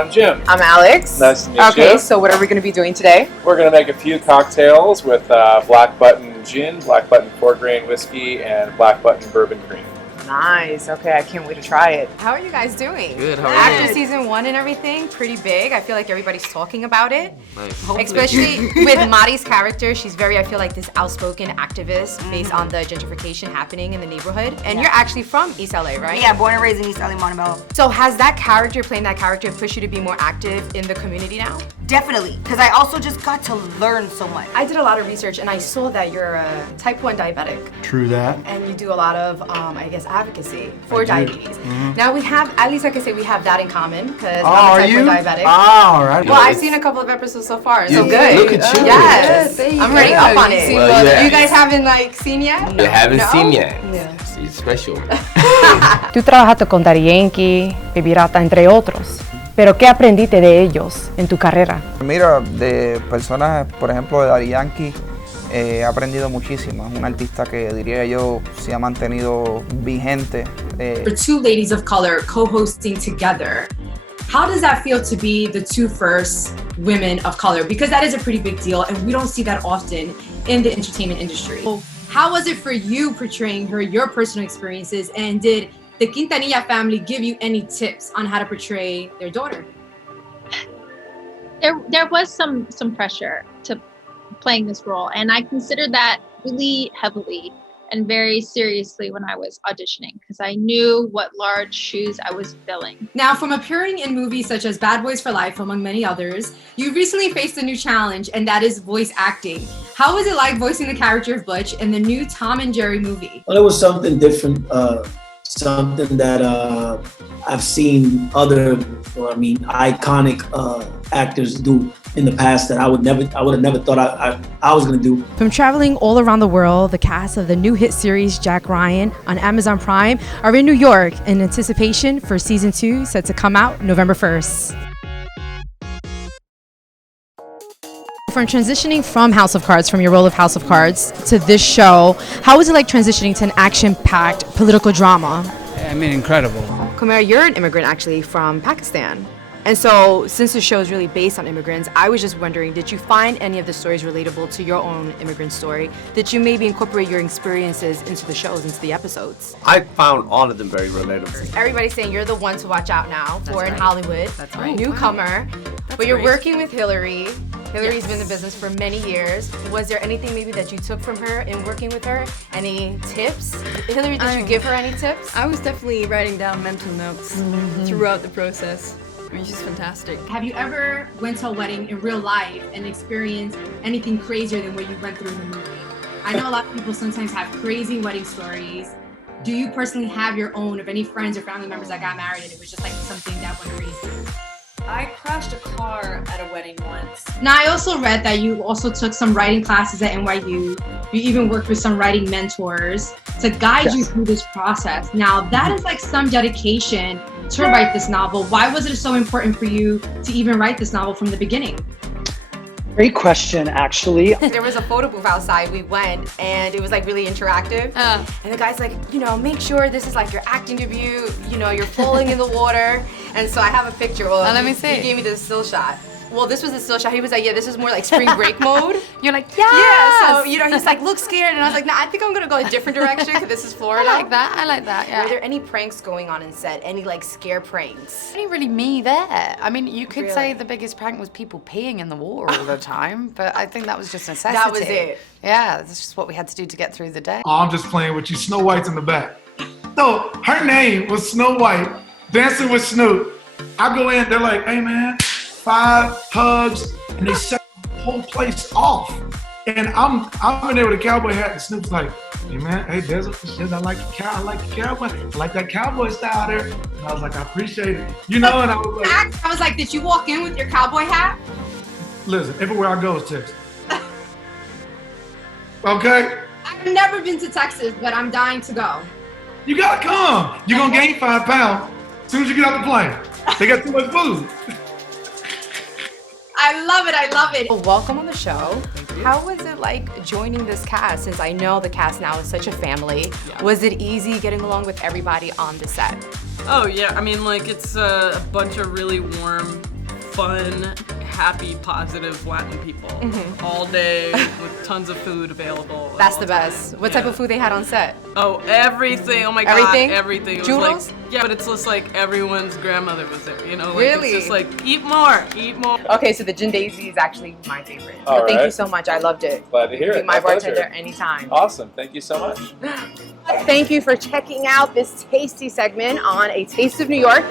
I'm Jim. I'm Alex. Nice to meet you. Okay, so what are we going to be doing today? We're going to make a few cocktails with Black Button Gin, Black Button 4-grain whiskey, and Black Button Bourbon Cream. Nice. Okay, I can't wait to try it. How are you guys doing? Good. How are you? After season 1 and everything, pretty big. I feel like everybody's talking about it. Nice. Especially with Mari's character. She's very, I feel like, this outspoken activist based on the gentrification happening in the neighborhood. And you're actually from East LA, right? Yeah, born and raised in East LA, Montebello. So has that character, playing that character, pushed you to be more active in the community now? Definitely, because I also just got to learn so much. I did a lot of research and I saw that you're a type 1 diabetic. True that. And you do a lot of, I guess, advocacy for diabetes. Now we have, at least I can say we have that in common, because I'm a type 1 diabetic. All right. Well, I've seen a couple of episodes so far, so You- good. look at you. Yes, Yes, I'm ready up on it. Well, yeah. You guys haven't seen yet? You haven't seen yet. Yeah. It's special. Tú trabajaste con Daddy Yankee, Baby Rata, entre otros. Pero ¿qué aprendiste de ellos en tu carrera? Mira, de personas, por ejemplo, de Daddy Yankee, he aprendido muchísimo. Es un artista que diría yo se ha mantenido vigente. For two ladies of color co-hosting together, how does that feel to be the two first women of color? Because that is a pretty big deal, and we don't see that often in the entertainment industry. So how was it for you portraying her, your personal experiences, and did the Quintanilla family give you any tips on how to portray their daughter? There was some pressure to playing this role, and I considered that really heavily and very seriously when I was auditioning, because I knew what large shoes I was filling. Now, from appearing in movies such as Bad Boys for Life, among many others, you recently faced a new challenge, and that is voice acting. How was it like voicing the character of Butch in the new Tom and Jerry movie? Well, it was something different, something that I've seen other, iconic actors do in the past that I would have never thought I was gonna do. From traveling all around the world, the cast of the new hit series Jack Ryan on Amazon Prime are in New York in anticipation for season 2, set to come out November 1st. From transitioning from House of Cards, from your role of House of Cards, to this show, how was it like transitioning to an action-packed political drama? I mean, incredible. Kumail, you're an immigrant actually from Pakistan. And so, since the show is really based on immigrants, I was just wondering, did you find any of the stories relatable to your own immigrant story? Did you maybe incorporate your experiences into the shows, into the episodes? I found all of them very relatable. Everybody's saying you're the one to watch out now for in Hollywood. That's right. Newcomer. But you're working with Hillary. Hillary's been in the business for many years. Was there anything maybe that you took from her in working with her? Any tips? Hillary, did you give her any tips? I was definitely writing down mental notes throughout the process. I mean, she's fantastic. Have you ever went to a wedding in real life and experienced anything crazier than what you went through in the movie? I know a lot of people sometimes have crazy wedding stories. Do you personally have your own of any friends or family members that got married and it was just like something that went crazy? I crashed a car at a wedding once. Now, I also read that you also took some writing classes at NYU. You even worked with some writing mentors to guide you through this process. Now, that is like some dedication to write this novel. Why was it so important for you to even write this novel from the beginning? Great question, actually. There was a photo booth outside. We went and it was like really interactive. And the guy's like, make sure this is like your acting debut. You're falling in the water. And so I have a picture. Well, let me see. He gave me this still shot. Well, this was a still shot. He was like, yeah, this is more like spring break mode. You're like, yes! Yeah, so, he's like, look scared. And I was like, nah, I think I'm going to go a different direction because this is Florida. I like that, yeah. Were there any pranks going on in set? Any like scare pranks? It ain't really me there. I mean, you could say the biggest prank was people peeing in the water all the time, but I think that was just necessity. That was it. Yeah, that's just what we had to do to get through the day. Oh, I'm just playing with you. Snow White's in the back. So her name was Snow White, dancing with Snoop. I go in, they're like, hey man, 5 hugs, and they set the whole place off. And I'm in there with a cowboy hat, and Snoop's like, hey man, hey, there's I like the cowboy. I like that cowboy style there. And I was like, I appreciate it. And I was like, did you walk in with your cowboy hat? Listen, everywhere I go is Texas. Okay? I've never been to Texas, but I'm dying to go. You gotta come. You're gonna gain 5 pounds as soon as you get off the plane. They got too much food. I love it. Well, welcome on the show. How was it like joining this cast, since I know the cast now is such a family? Yeah. Was it easy getting along with everybody on the set? Oh yeah, I mean, like, it's a bunch of really warm fun, happy, positive Latin people all day with tons of food available. That's the best. What type of food they had on set? Oh, everything. Oh my Everything? God, everything. It was Junos? like, yeah, but it's just like everyone's grandmother was there, you know? Like, Really? It's just like, eat more, eat more. Okay, so the gin daisy is actually my favorite. All But thank you right. so much. I loved it. Glad to hear Be it. my pleasure. bartender anytime. Awesome. Thank you so much. Thank you for checking out this tasty segment on A Taste of New York.